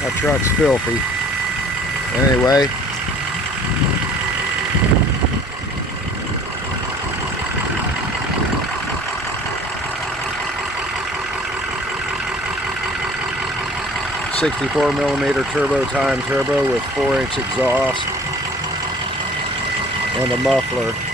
That truck's filthy. Anyway. .64mm turbo time turbo with 4-inch exhaust and a muffler.